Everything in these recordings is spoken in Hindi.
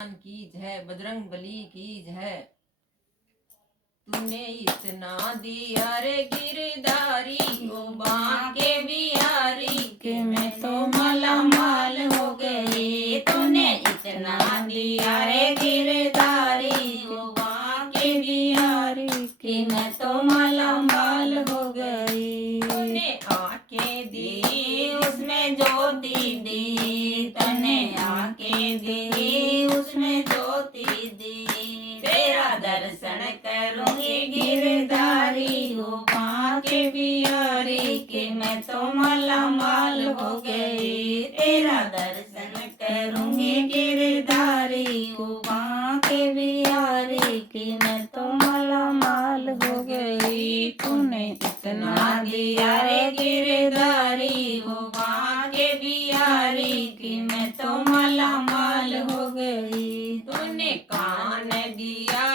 की जय, बजरंग बली की जय। तूने इतना दिया रे गिरधारी, ओ बांके बिहारी, के मैं तो माला माल हो गई। तूने इतना दिया रे गिरधारी, ओ बांके बिहारी, के मैं तो माला माल हो गई। तूने आंखें दी उसमें ज्योति दी, तूने आंखें दी उसमें ज्योति दी। तेरा दर्शन करूंगी गिरधारी, ओ बांके बिहारी, के मैं तो माला माल हो गई। तेरा दर्शन करूंगी गिरधारी, ओ बांके बिहारी, के मैं तो माला माल हो गई। तूने इतना दिया रे गिरधारी, ओ बांके बिहारी, के मैं तो माला माल हो गई। तूने कान दिया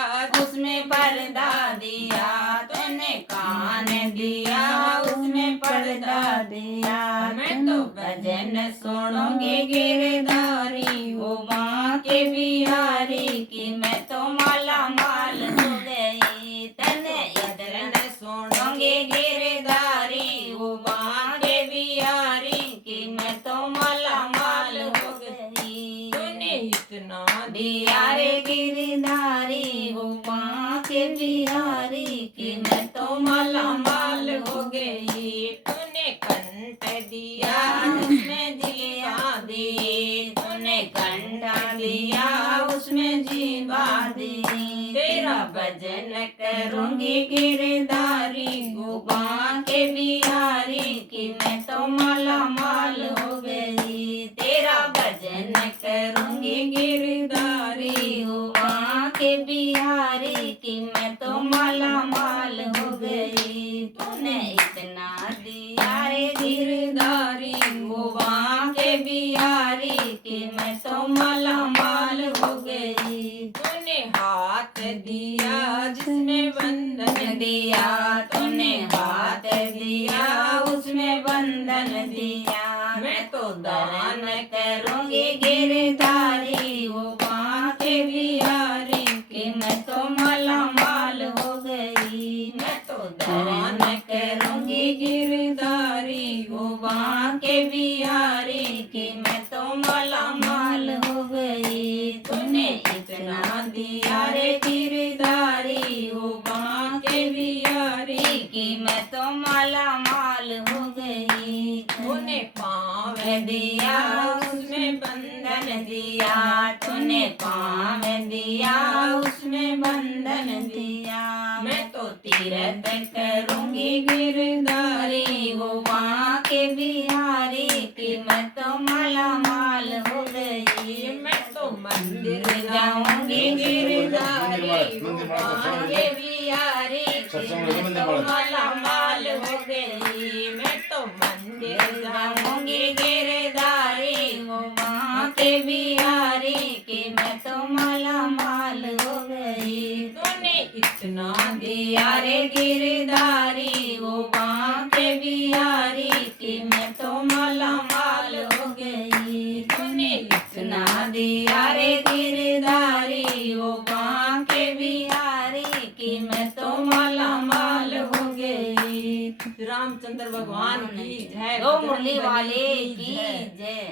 उसमें पर्दा दिया, तूने कान दिया उसमें पर्दा दिया। मैं तो भजन सुनूंगी गिरधारी, ओ बांके बिहारी, की मैं तो माला माल हो गई। तने भजन सुनूंगी गिरधारी, ओ बांके बिहारी, की मैं तो माला माल हो गई। तूने इतना दिया रे गिरधारी, ओ बांके बिहारी, की मैं तो माला माल हो गई। तूने कंठ दिया उसमें जीवा दी, तूने कंठ दिया उसमें जीवा दी। तेरा भजन करूंगी गिरधारी, ओ बांके बिहारी, की मैं तो माला माल हो गई। तेरा भजन करूंगी गिरधारी, ओ बांके बिहारी, की मैं तो माला माल हो गई। तूने इतना दिया रे गिरधारी, ओ बांके बिहारी, की मैं तो माला माल हो गई। तूने हाथ दिया जिसमें बंधन दिया, तूने हाथ दिया उसमें बंधन दिया। मैं तो दान करूंगी गिरधारी, ओ बांके बिहारी, की मैं तो माला माल हो गई। मैं तो दान करूंगी गिरधारी, ओ बांके बिहारी, की मैं तो माला माल हो गई। तूने इतना दिया रे गिरधारी, ओ बांके बिहारी, की मैं तो माला माल हो गई। तूने पाँव दिया उसमें बंधन दिया, तूने पाँव दिया उसमें बंधन दिया। मैं तो तीरथ करूंगी गिरधारी, ओ बांके बिहारी, की मैं तो माला माल हो गई। मैं तो मंदिर जाऊंगी गिरधारी, ओ बांके बिहारी, की मैं तो माला माल हो गई। मैं तो मंदिर जाऊंगी गिरधारी, ओ बांके बिहारी, की मैं तो माला माल हो गई। तूने इतना दिया रे गिरधारी, ओ बांके बिहारी, की मैं तो माला माल हो गई। तूने इतना दिया रे गिरधारी, ओ बांके बिहारी, की मैं तो माला माल हो गई। रामचंद्र भगवान की जय, दो मुरली वाले की की जय। जय।